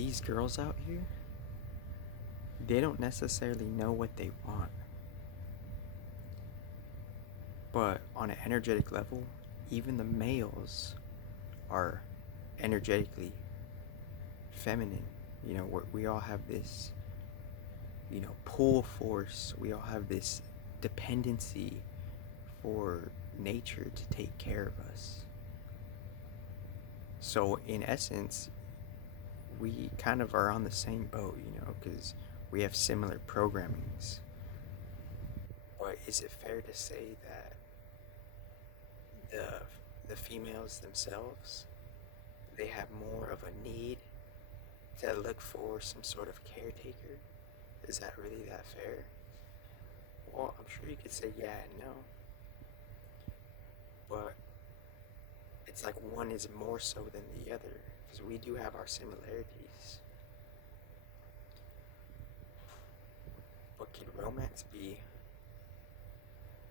these girls out here, they don't necessarily know what they want. But on an energetic level, even the males are energetically feminine. We all have this, pull force. We all have this dependency for nature to take care of us. So, in essence, we kind of are on the same boat, because we have similar programmings. But is it fair to say that the the females themselves, they have more of a need to look for some sort of caretaker? Is that really that fair? Well, I'm sure you could say yeah and no, but it's like one is more so than the other because we do have our similarities. But can romance be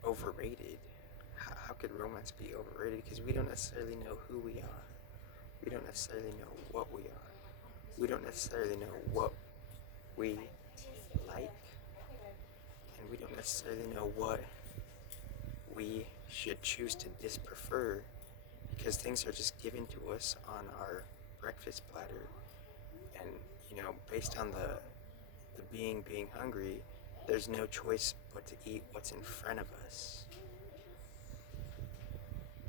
overrated? How could romance be overrated? Because we don't necessarily know who we are. We don't necessarily know what we are. We don't necessarily know what we like, and we don't necessarily know what we should choose to disprefer because things are just given to us on our breakfast platter, and based on the being hungry, there's no choice but to eat what's in front of us.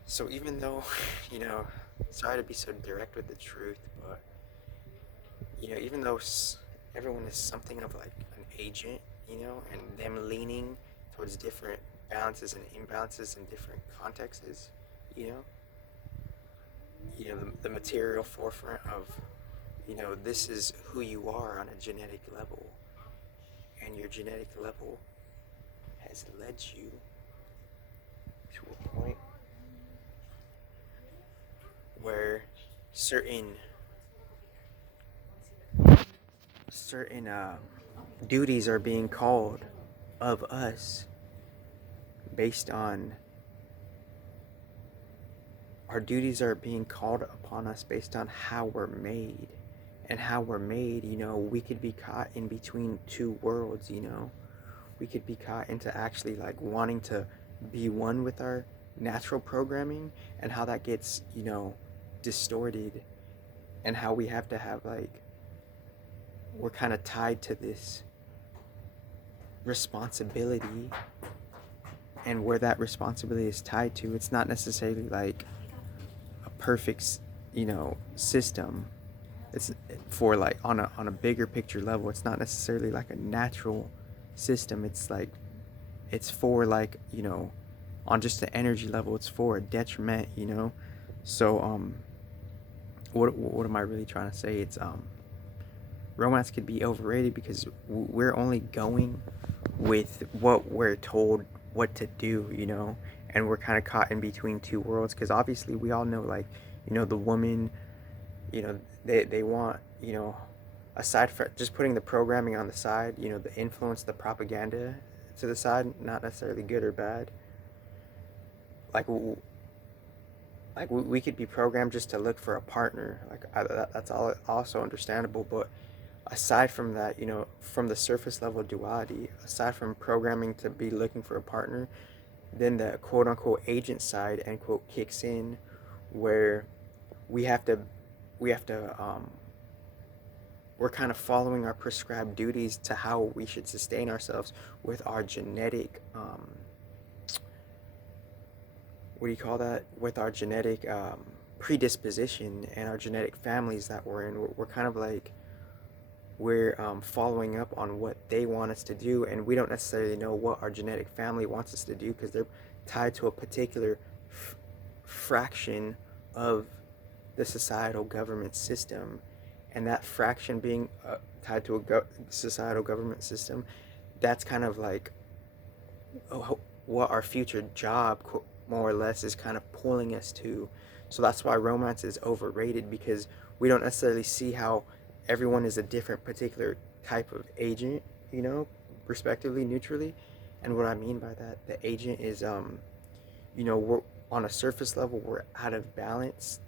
So even though, you know, sorry to be so direct with the truth, but even though everyone is something of like an agent, and them leaning towards different balances and imbalances in different contexts, you know, the material forefront of, this is who you are on a genetic level, and your genetic level has led you to a point where certain certain duties are being called of us based on our duties are being called upon us based on how we're made. And how we're made, we could be caught in between two worlds. We could be caught into actually like wanting to be one with our natural programming, and how that gets, distorted, and how we have to have like, we're kind of tied to this responsibility, and where that responsibility is tied to, it's not necessarily like a perfect, system. It's for like on a bigger picture level, it's not necessarily like a natural system. It's like, it's for like, on just the energy level, it's for a detriment. So what am I really trying to say? It's romance could be overrated because we're only going with what we're told what to do, and we're kind of caught in between two worlds, because obviously we all know, like, the woman, they want, aside from just putting the programming on the side, the influence, the propaganda to the side, not necessarily good or bad. Like, we could be programmed just to look for a partner. Like, that's all also understandable. But aside from that, from the surface level duality, aside from programming to be looking for a partner, then the quote unquote agent side, end quote, kicks in, where we have to we're kind of following our prescribed duties to how we should sustain ourselves with our genetic what do you call that, with our genetic predisposition and our genetic families that we're in. We're kind of like, we're following up on what they want us to do, and we don't necessarily know what our genetic family wants us to do, because they're tied to a particular fraction of the societal government system. And that fraction being tied to a societal government system, that's kind of like, what our future job, more or less, is kind of pulling us to. So that's why romance is overrated, because we don't necessarily see how everyone is a different particular type of agent, respectively, neutrally. And what I mean by that, the agent is, we're on a surface level, we're out of balance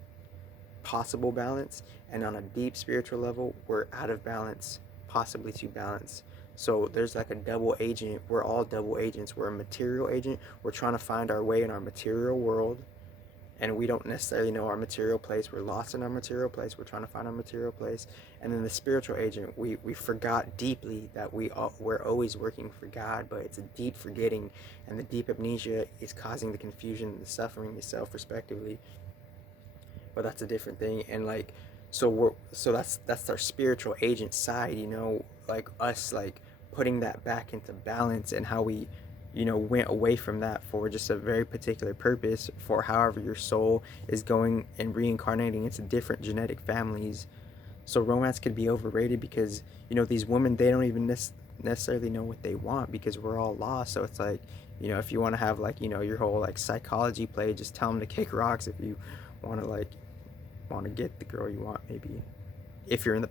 possible balance, and on a deep spiritual level, we're out of balance, possibly to balance. So there's like a double agent. We're all double agents. We're a material agent. We're trying to find our way in our material world, and we don't necessarily know our material place. We're lost in our material place. We're trying to find our material place. And then the spiritual agent, we forgot deeply that we're always working for God, but it's a deep forgetting, and the deep amnesia is causing the confusion and the suffering itself, respectively. But that's a different thing. And like, so that's our spiritual agent side, like us, like putting that back into balance, and how we went away from that for just a very particular purpose, for however your soul is going and reincarnating into different genetic families. So romance could be overrated because these women, they don't even necessarily know what they want, because we're all lost. So it's like, if you want to have like your whole like psychology play, just tell them to kick rocks if you want to get the girl you want, maybe, if you're in the